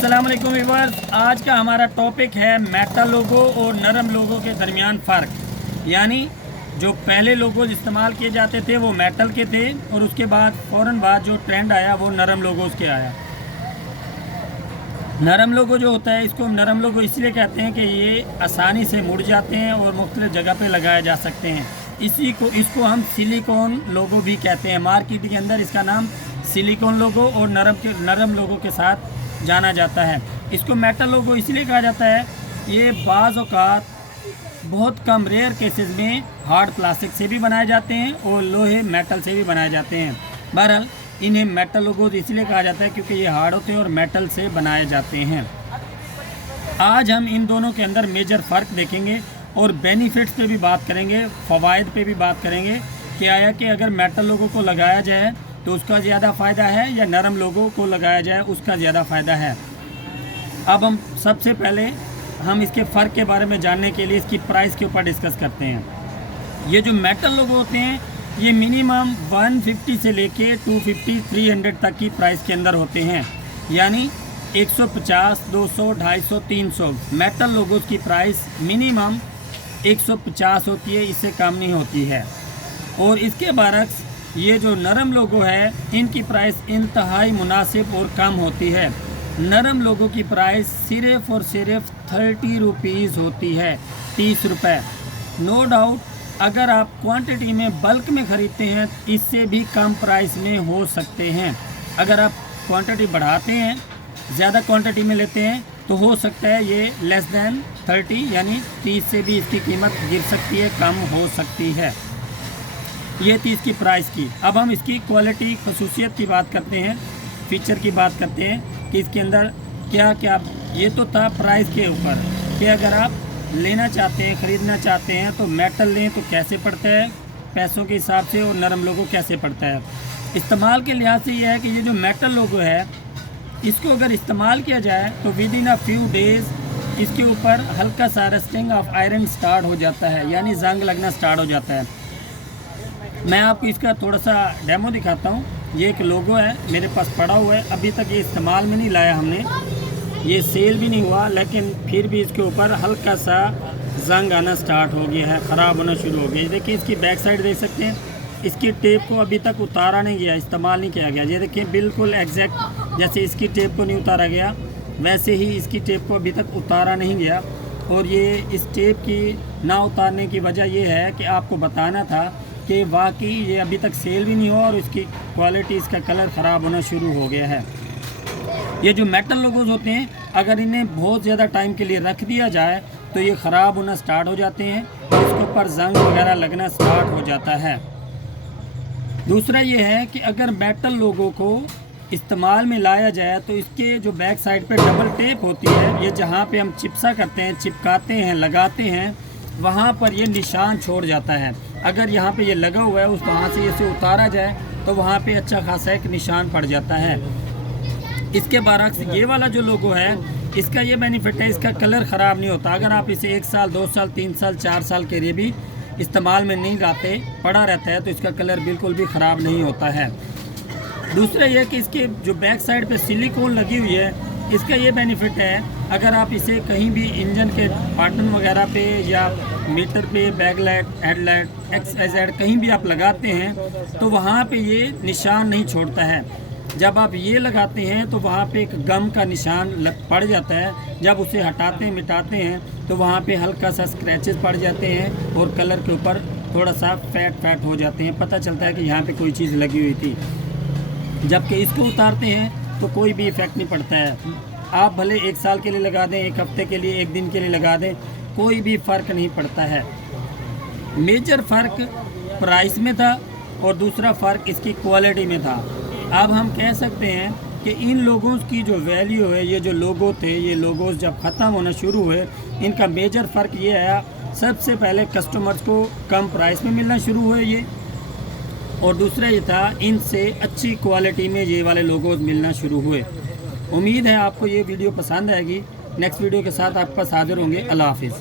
अस्सलाम वालेकुम व्यूअर्स, आज का हमारा टॉपिक है मेटल लोगो और नरम लोगो के दरमियान फ़र्क। यानी जो पहले लोगो इस्तेमाल किए जाते थे वो मेटल के थे और उसके बाद फ़ौरन बाद जो ट्रेंड आया वो नरम लोगोस के आया। नरम लोगो जो होता है, इसको नरम लोगो इसलिए कहते हैं कि ये आसानी से मुड़ जाते हैं और मुख्तलिफ़ जगह पे लगाए जा सकते हैं। इसको हम सिलिकॉन लोगो भी कहते हैं। मार्केट के अंदर इसका नाम सिलिकॉन लोगो और नरम लोगो के साथ जाना जाता है। इसको मेटल लोगो इसलिए कहा जाता है, ये बाज़ औक़ात बहुत कम रेयर केसेस में हार्ड प्लास्टिक से भी बनाए जाते हैं और लोहे मेटल से भी बनाए जाते हैं। बहरहाल इन्हें मेटल लोगो इसलिए कहा जाता है क्योंकि ये हार्ड होते हैं और मेटल से बनाए जाते हैं। आज हम इन दोनों के अंदर मेजर फ़र्क देखेंगे और बेनिफिट्स पे भी बात करेंगे, फ़वाइद पे भी बात करेंगे कि आया कि अगर मेटल लोगो को लगाया जाए तो उसका ज़्यादा फ़ायदा है या नरम लोगों को लगाया जाए उसका ज़्यादा फ़ायदा है। अब हम सबसे पहले हम इसके फ़र्क के बारे में जानने के लिए इसकी प्राइस के ऊपर डिस्कस करते हैं। ये जो मेटल लोगो होते हैं ये मिनिमम 150 से लेके 250, 300 तक की प्राइस के अंदर होते हैं। यानी 150, 200, 250, 300 मेटल लोगोस की प्राइस मिनिमम 150 होती है, इससे कम नहीं होती है। और इसके बरक्स ये जो नरम लोगो है इनकी प्राइस इंतहाई मुनासिब और कम होती है। नरम लोगों की प्राइस सिर्फ़ और सिर्फ 30 रुपीज़ होती है, 30 रुपये। नो डाउट अगर आप क्वांटिटी में बल्क में ख़रीदते हैं इससे भी कम प्राइस में हो सकते हैं। अगर आप क्वांटिटी बढ़ाते हैं, ज़्यादा क्वांटिटी में लेते हैं तो हो सकता है ये लेस दैन 30 यानी 30 से भी इसकी कीमत गिर सकती है, कम हो सकती है। ये थी इसकी प्राइस की। अब हम इसकी क्वालिटी खसूसियत की बात करते हैं, फ़ीचर की बात करते हैं कि इसके अंदर क्या क्या। ये तो था प्राइस के ऊपर कि अगर आप लेना चाहते हैं, ख़रीदना चाहते हैं तो मेटल लें तो कैसे पड़ता है पैसों के हिसाब से और नरम लोगो कैसे पड़ता है। इस्तेमाल के लिहाज से यह है कि ये जो मेटल लोगो है इसको अगर इस्तेमाल किया जाए तो with in a few days इसके ऊपर हल्का सा रस्टिंग ऑफ आयरन स्टार्ट हो जाता है, यानी जंग लगना स्टार्ट हो जाता है। मैं आपको इसका थोड़ा सा डेमो दिखाता हूँ। ये एक लोगो है मेरे पास पड़ा हुआ है, अभी तक ये इस्तेमाल में नहीं लाया हमने, ये सेल भी नहीं हुआ, लेकिन फिर भी इसके ऊपर हल्का सा जंग आना स्टार्ट हो गया है, ख़राब होना शुरू हो गया। देखिए इसकी बैक साइड देख सकते हैं, इसकी टेप को अभी तक उतारा नहीं गया, इस्तेमाल नहीं किया गया। ये देखिए बिल्कुल एग्जैक्ट जैसे इसकी टेप को नहीं उतारा गया वैसे ही इसकी टेप को अभी तक उतारा नहीं गया। और ये इस टेप की ना उतारने की वजह यह है कि आपको बताना था कि वाकई ये अभी तक सेल भी नहीं हुआ और इसकी क्वालिटी, इसका कलर ख़राब होना शुरू हो गया है। ये जो मेटल लोगोस होते हैं अगर इन्हें बहुत ज़्यादा टाइम के लिए रख दिया जाए तो ये ख़राब होना स्टार्ट हो जाते हैं, इसके ऊपर जंग वगैरह लगना स्टार्ट हो जाता है। दूसरा ये है कि अगर मेटल लोगो को इस्तेमाल में लाया जाए तो इसके जो बैक साइड पे डबल टेप होती है, ये जहाँ पे हम चिपसा करते हैं, चिपकाते हैं, लगाते हैं, वहाँ पर ये निशान छोड़ जाता है। अगर यहाँ पे ये लगा हुआ है उस वहाँ से इसे उतारा जाए तो वहाँ पे अच्छा खासा एक निशान पड़ जाता है। इसके बरक्स ये वाला जो लोगो है इसका ये बेनिफिट है, इसका कलर ख़राब नहीं होता। अगर आप इसे 1 साल, 2 साल, 3 साल, 4 साल के लिए भी इस्तेमाल में नहीं लाते, पड़ा रहता है तो इसका कलर बिल्कुल भी ख़राब नहीं होता है। दूसरा ये कि इसके जो बैक साइड पे सिलिकॉन लगी हुई है इसका ये बेनिफिट है, अगर आप इसे कहीं भी इंजन के बटन वगैरह पे या मीटर पे, बैकलाइट, हेडलाइट, XYZ कहीं भी आप लगाते हैं तो वहाँ पे ये निशान नहीं छोड़ता है। जब आप ये लगाते हैं तो वहाँ पे एक गम का निशान पड़ जाता है, जब उसे हटाते हैं, मिटाते हैं तो वहाँ पे हल्का सा स्क्रैचेस पड़ जाते हैं और कलर के ऊपर थोड़ा सा फैट हो जाते हैं, पता चलता है कि यहाँ पे कोई चीज़ लगी हुई थी। जबकि इसको उतारते हैं तो कोई भी इफ़ेक्ट नहीं पड़ता है। आप भले 1 साल के लिए लगा दें, 1 हफ्ते के लिए, 1 दिन के लिए लगा दें, कोई भी फ़र्क नहीं पड़ता है। मेजर फ़र्क प्राइस में था और दूसरा फ़र्क इसकी क्वालिटी में था। अब हम कह सकते हैं कि इन लोगों की जो वैल्यू है, ये जो लोगो थे, ये लोगोस जब ख़त्म होना शुरू हुए, इनका मेजर फ़र्क ये आया, सबसे पहले कस्टमर्स को कम प्राइस में मिलना शुरू हुए ये, और दूसरा ये था इनसे अच्छी क्वालिटी में ये वाले लोगोस मिलना शुरू हुए। उम्मीद है आपको ये वीडियो पसंद आएगी। नेक्स्ट वीडियो के साथ आपके पास हाजिर होंगे। अल्लाह हाफिज़।